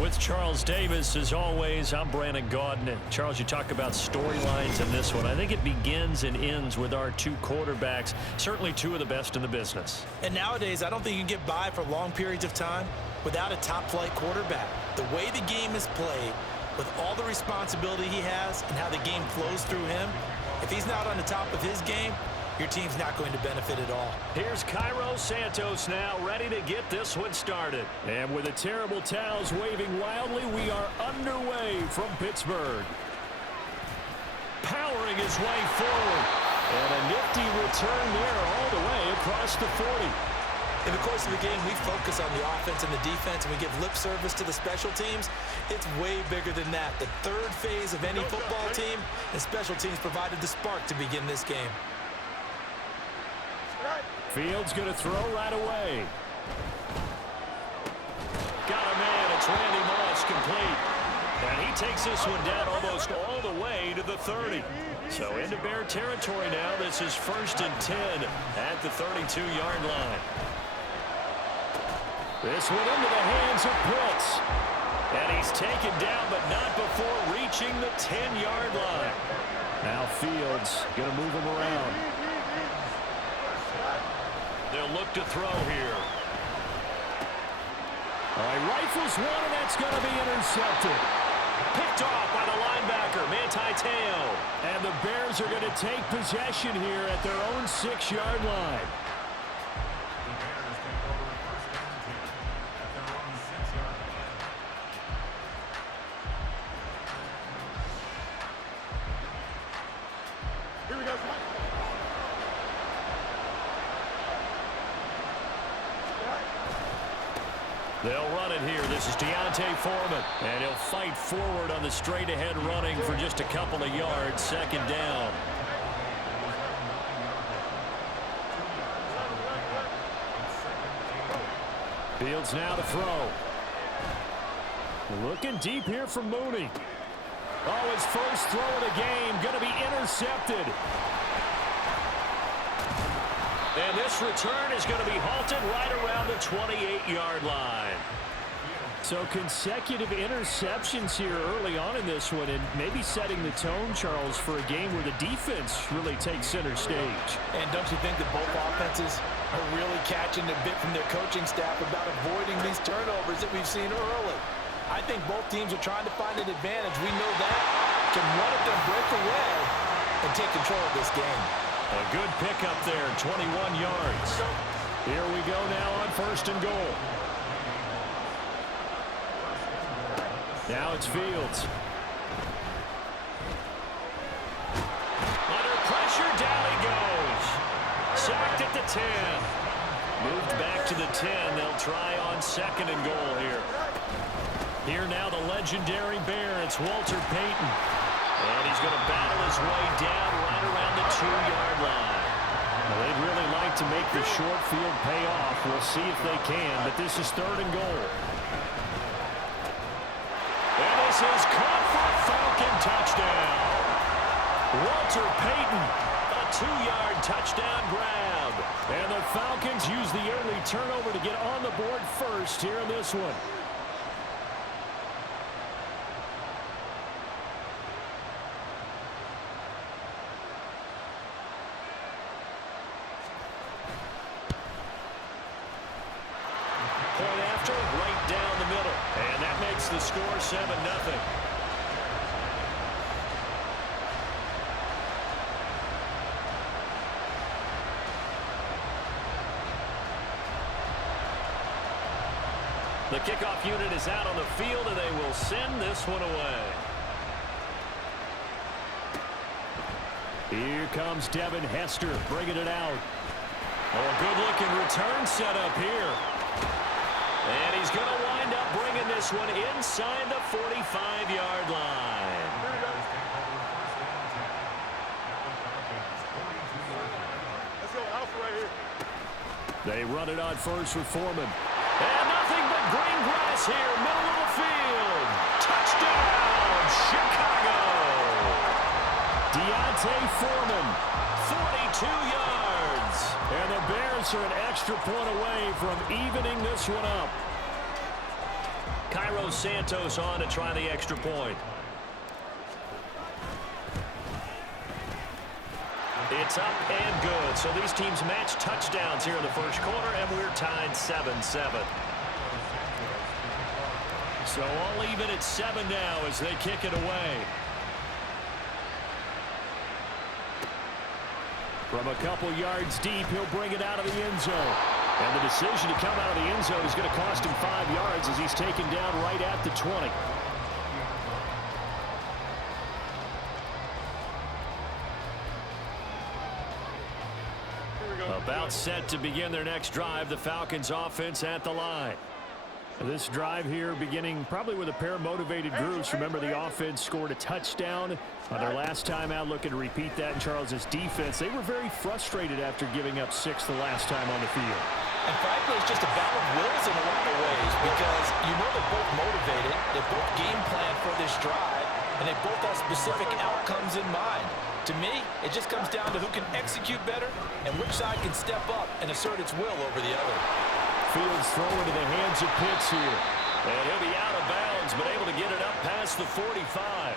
With Charles Davis, as always, I'm Brandon Gaudin. And Charles, you talk about storylines in this one. I think it begins and ends with our two quarterbacks, certainly two of the best in the business. And nowadays, I don't think you can get by for long periods of time without a top-flight quarterback. The way the game is played, with all the responsibility he has and how the game flows through him, if he's not on the top of his game, your team's not going to benefit at all. Here's Cairo Santos now, ready to get this one started. And with the terrible towels waving wildly, we are underway from Pittsburgh. Powering his way forward. And a nifty return there all the way across the 40. In the course of the game, we focus on the offense and the defense, and we give lip service to the special teams. It's way bigger than that. The third phase of any football team, and special teams provided the spark to begin this game. Fields going to throw right away. Got a man. It's Randy Moss, complete. And he takes this one down almost all the way to the 30. So into Bear territory now. This is 1st and 10 at the 32-yard line. This one into the hands of Pitts. And he's taken down, but not before reaching the 10-yard line. Now Fields going to move him around. They'll look to throw here. All right, rifles one, and that's going to be intercepted. Picked off by the linebacker, Manti Te'o. And the Bears are going to take possession here at their own 6-yard line. Here we go. They'll run it here. This is Deontay Foreman. And he'll fight forward on the straight-ahead running for just a couple of yards. 2nd down. Fields now to throw. Looking deep here for Mooney. Oh, his first throw of the game. Going to be intercepted. And this return is going to be halted right around the 28-yard line. So consecutive interceptions here early on in this one, and maybe setting the tone, Charles, for a game where the defense really takes center stage. And don't you think that both offenses are really catching a bit from their coaching staff about avoiding these turnovers that we've seen early? I think both teams are trying to find an advantage. We know that. Can one of them break away and take control of this game? A good pickup there, 21 yards. Here we go now on 1st and goal. Now it's Fields. Under pressure, down he goes. Sacked at the 10. Moved back to the 10. They'll try on 2nd and goal here. Here now the legendary Bear. It's Walter Payton. And he's going to battle his way down right around the 2-yard line. Well, they'd really like to make the short field pay off. We'll see if they can, but this is 3rd and goal. And this is caught for a Falcon touchdown. Walter Payton, a 2-yard touchdown grab. And the Falcons use the early turnover to get on the board first here in this one. Right down the middle. And that makes the score 7-0. The kickoff unit is out on the field, and they will send this one away. Here comes Devin Hester bringing it out. Oh, a good-looking return set up here. And he's going to wind up bringing this one inside the 45-yard line. Let's go, Alpha right here. They run it on first with Foreman. And nothing but green grass here, middle of the field. Touchdown, Chicago. Deontay Foreman, 42 yards. And the Bears are an extra point away from evening this one up. Cairo Santos on to try the extra point. It's up and good. So these teams match touchdowns here in the first quarter, and we're tied 7-7. So all even at 7 now as they kick it away. From a couple yards deep, he'll bring it out of the end zone. And the decision to come out of the end zone is going to cost him 5 yards as he's taken down right at the 20. About set to begin their next drive, the Falcons offense at the line. This drive here beginning probably with a pair of motivated groups. Remember, the offense scored a touchdown on their last time out, looking to repeat that in Charles's defense. They were very frustrated after giving up 6 the last time on the field. And frankly, it's just a battle of wills in a lot of ways because you know they're both motivated, they both game plan for this drive, and they both have specific outcomes in mind. To me, it just comes down to who can execute better and which side can step up and assert its will over the other. Fields throw into the hands of Pitts here. And he'll be out of bounds, but able to get it up past the 45.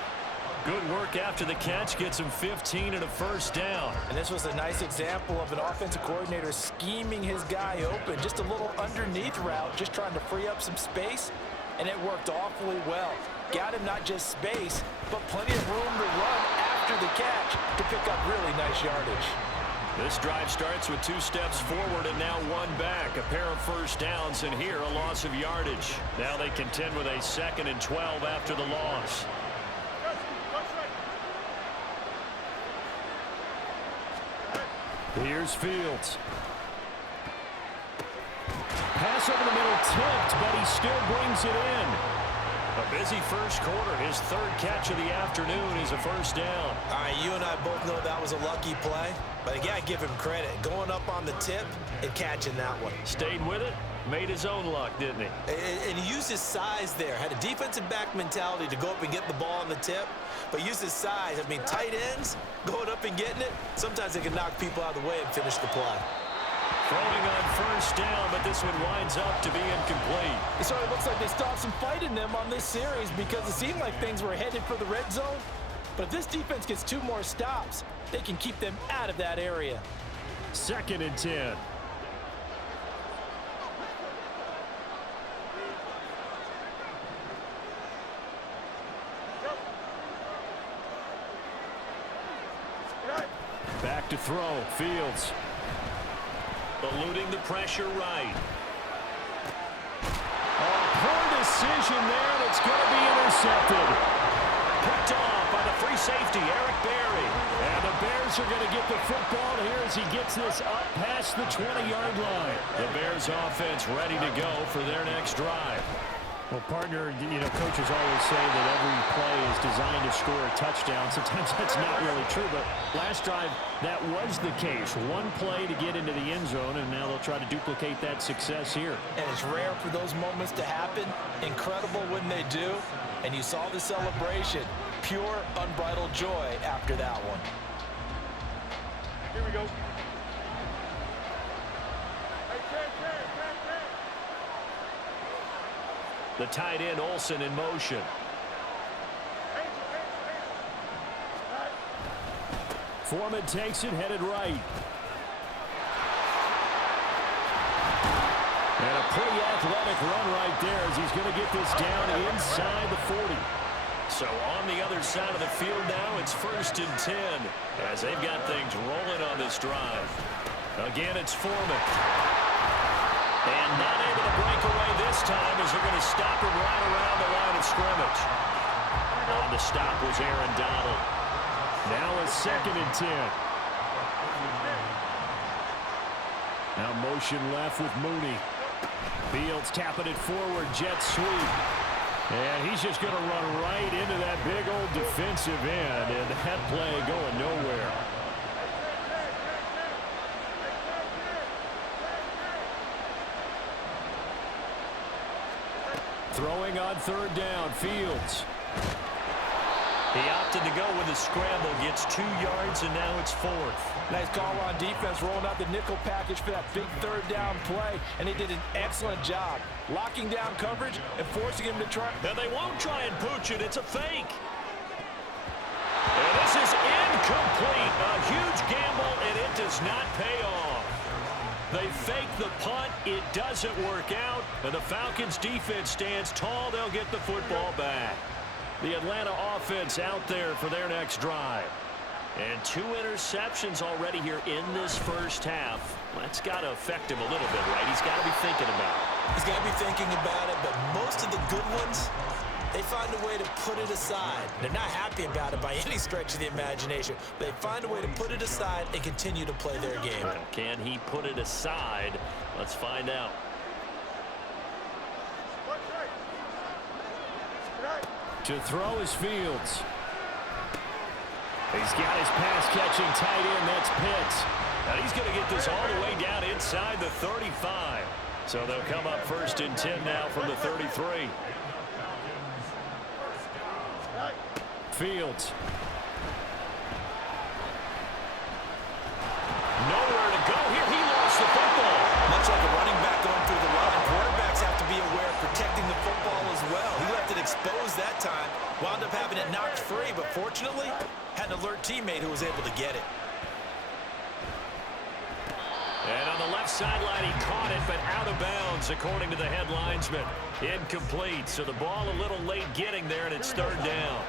Good work after the catch, gets him 15 and a first down. And this was a nice example of an offensive coordinator scheming his guy open. Just a little underneath route, just trying to free up some space, and it worked awfully well. Got him not just space, but plenty of room to run after the catch to pick up really nice yardage. This drive starts with 2 steps forward and now 1 back. A pair of first downs, and here a loss of yardage. Now they contend with a 2nd and 12 after the loss. Here's Fields. Pass over the middle tipped, but he still brings it in. A busy first quarter. His 3rd catch of the afternoon is a first down. All right, you and I both know that was a lucky play. But again, I give him credit. Going up on the tip and catching that one. Stayed with it. Made his own luck, didn't he? And he used his size there. Had a defensive back mentality to go up and get the ball on the tip. But used his size. I mean, tight ends going up and getting it. Sometimes they can knock people out of the way and finish the play. Throwing on first down, but this one winds up to be incomplete. It sort of looks like they stopped some fight in them on this series because it seemed like things were headed for the red zone. But if this defense gets 2 more stops, they can keep them out of that area. 2nd and 10. Back to throw. Fields. Eluding the pressure right. Oh, poor decision there. That's going to be intercepted. Picked off by the free safety, Eric Berry. And the Bears are going to get the football here as he gets this up past the 20-yard line. The Bears offense ready to go for their next drive. Well, partner, you know, coaches always say that every play is designed to score a touchdown. Sometimes that's not really true, but last drive, that was the case. 1 play to get into the end zone, and now they'll try to duplicate that success here. And it's rare for those moments to happen. Incredible when they do. And you saw the celebration. Pure, unbridled joy after that one. Here we go. The tight end, Olsen, in motion. Foreman takes it, headed right. And a pretty athletic run right there as he's going to get this down inside the 40. So on the other side of the field now, it's 1st and 10 as they've got things rolling on this drive. Again, it's Foreman. And not able to break away this time as they're going to stop him right around the line of scrimmage. On the stop was Aaron Donald. Now a 2nd and 10. Now motion left with Mooney. Fields tapping it forward, jet sweep. And he's just going to run right into that big old defensive end, and that play going nowhere. Throwing on 3rd down, Fields. He opted to go with a scramble, gets 2 yards, and now it's 4th. Nice call on defense, rolling out the nickel package for that big third down play, and they did an excellent job locking down coverage and forcing him to try. And they won't try and pooch it. It's a fake. And this is incomplete. A huge gamble, and it does not pay off. They fake the punt. It doesn't work out. And the Falcons' defense stands tall. They'll get the football back. The Atlanta offense out there for their next drive. And 2 interceptions already here in this first half. That's got to affect him a little bit, right? He's got to be thinking about it. He's got to be thinking about it, but most of the good ones, they find a way to put it aside. They're not happy about it by any stretch of the imagination. They find a way to put it aside and continue to play their game. Can he put it aside? Let's find out. To throw is Fields. He's got his pass-catching tight end. That's Pitts. And he's going to get this all the way down inside the 35. So they'll come up 1st and 10 now from the 33. Fields. Nowhere to go here. He lost the football. Much like a running back going through the line, quarterbacks have to be aware of protecting the football as well. He left it exposed that time, wound up having it knocked free, but fortunately, had an alert teammate who was able to get it. And on the left sideline, he caught it, but out of bounds, according to the head linesman. Incomplete, so the ball a little late getting there, and it's 3rd down.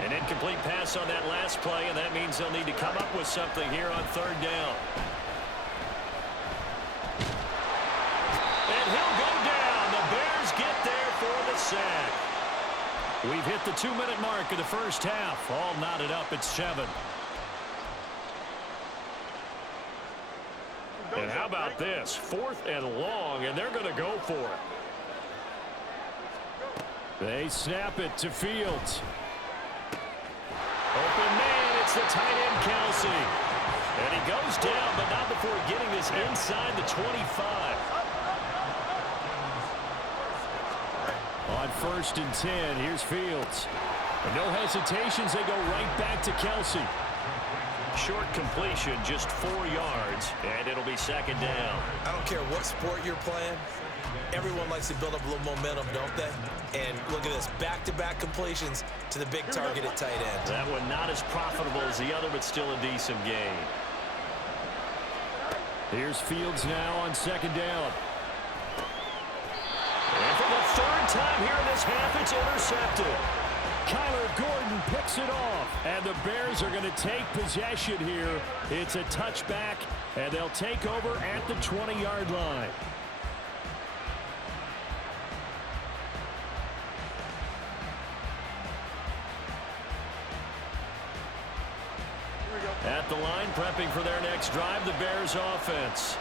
An incomplete pass on that last play, and that means they'll need to come up with something here on 3rd down. And he'll go down. The Bears get there for the sack. We've hit the 2-minute mark of the first half. All knotted up at 7. And how about this? 4th and long, and they're going to go for it. They snap it to Fields. Open man, it's the tight end, Kelsey. And he goes down, but not before getting this inside the 25. On 1st and 10, here's Fields. And no hesitations, they go right back to Kelsey. Short completion, just 4 yards, and it'll be 2nd down. I don't care what sport you're playing. Everyone likes to build up a little momentum, don't they? And look at this, back-to-back completions to the big target at tight end. That one not as profitable as the other, but still a decent gain. Here's Fields now on 2nd down. And for the 3rd time here in this half, it's intercepted. Kyler Gordon picks it off, and the Bears are going to take possession here. It's a touchback, and they'll take over at the 20-yard line. At the line, prepping for their next drive, the Bears offense.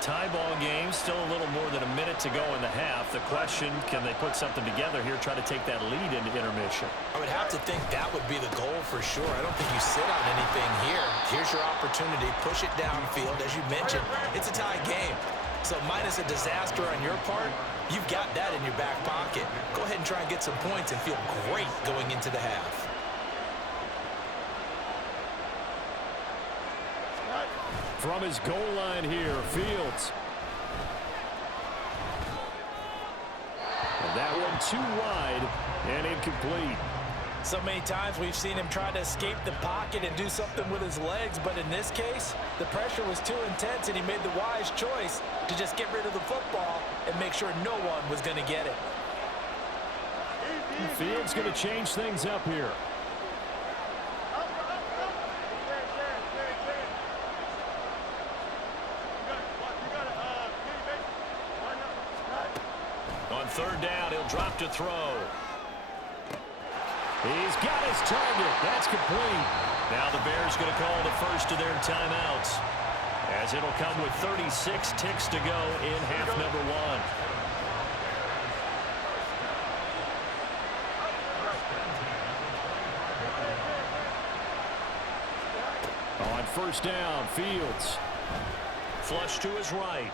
Tie ball game, still a little more than a minute to go in the half. The question, can they put something together here, try to take that lead into intermission? I would have to think that would be the goal for sure. I don't think you sit on anything here. Here's your opportunity. Push it downfield. As you mentioned, it's a tie game. So minus a disaster on your part, you've got that in your back pocket. Go ahead and try and get some points and feel great going into the half. From his goal line here, Fields. And that one too wide and incomplete. So many times we've seen him try to escape the pocket and do something with his legs, but in this case, the pressure was too intense and he made the wise choice to just get rid of the football and make sure no one was going to get it. Fields going to change things up here. On 3rd down, he'll drop to throw. He's got his target. That's complete. Now the Bears going to call the first of their timeouts, as it'll come with 36 ticks to go in half number 1. On 1st down, Fields. Flush to his right.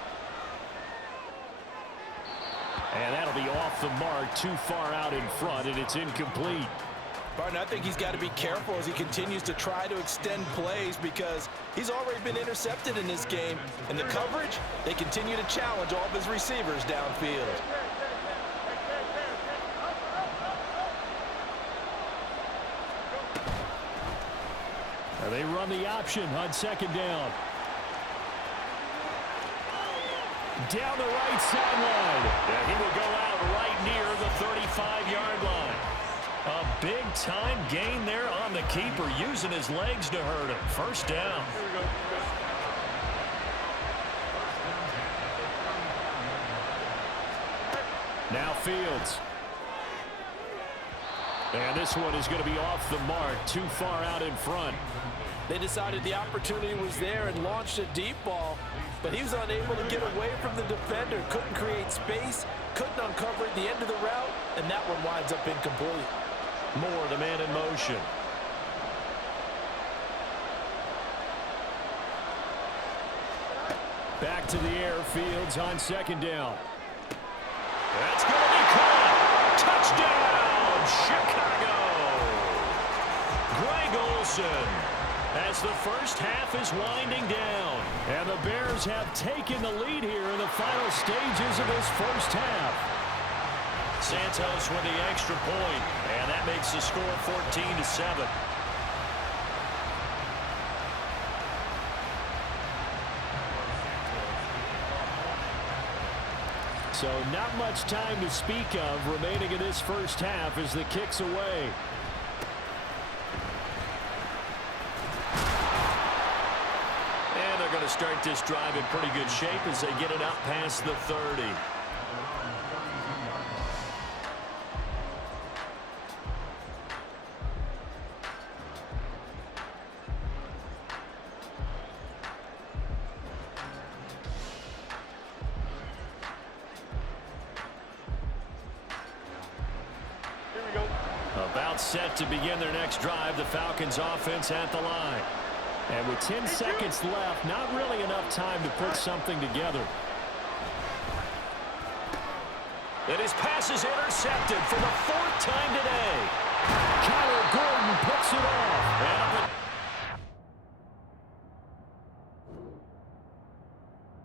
And that'll be off the mark, too far out in front, and it's incomplete. Barton, I think he's got to be careful as he continues to try to extend plays because he's already been intercepted in this game. And the coverage, they continue to challenge all of his receivers downfield. They run the option on second down. Down the right sideline. And he will go out right near the 35-yard line. A big-time gain there on the keeper, using his legs to hurt him. First down. Now Fields. And this one is going to be off the mark, too far out in front. They decided the opportunity was there and launched a deep ball, but he was unable to get away from the defender, couldn't create space, couldn't uncover at the end of the route, and that one winds up incomplete. Moore, the man in motion. Back to the air, Fields on second down. That's going to be caught. Touchdown, Chicago. Greg Olsen, as the first half is winding down. And the Bears have taken the lead here in the final stages of this first half. Santos with the extra point, and that makes the score 14-7. So not much time to speak of remaining in this first half as the kick's away. And they're going to start this drive in pretty good shape as they get it out past the 30. About set to begin their next drive, the Falcons offense at the line. And with 10 seconds left, not really enough time to put something together. And his pass is intercepted for the 4th time today. Kyler Gordon picks it off. And a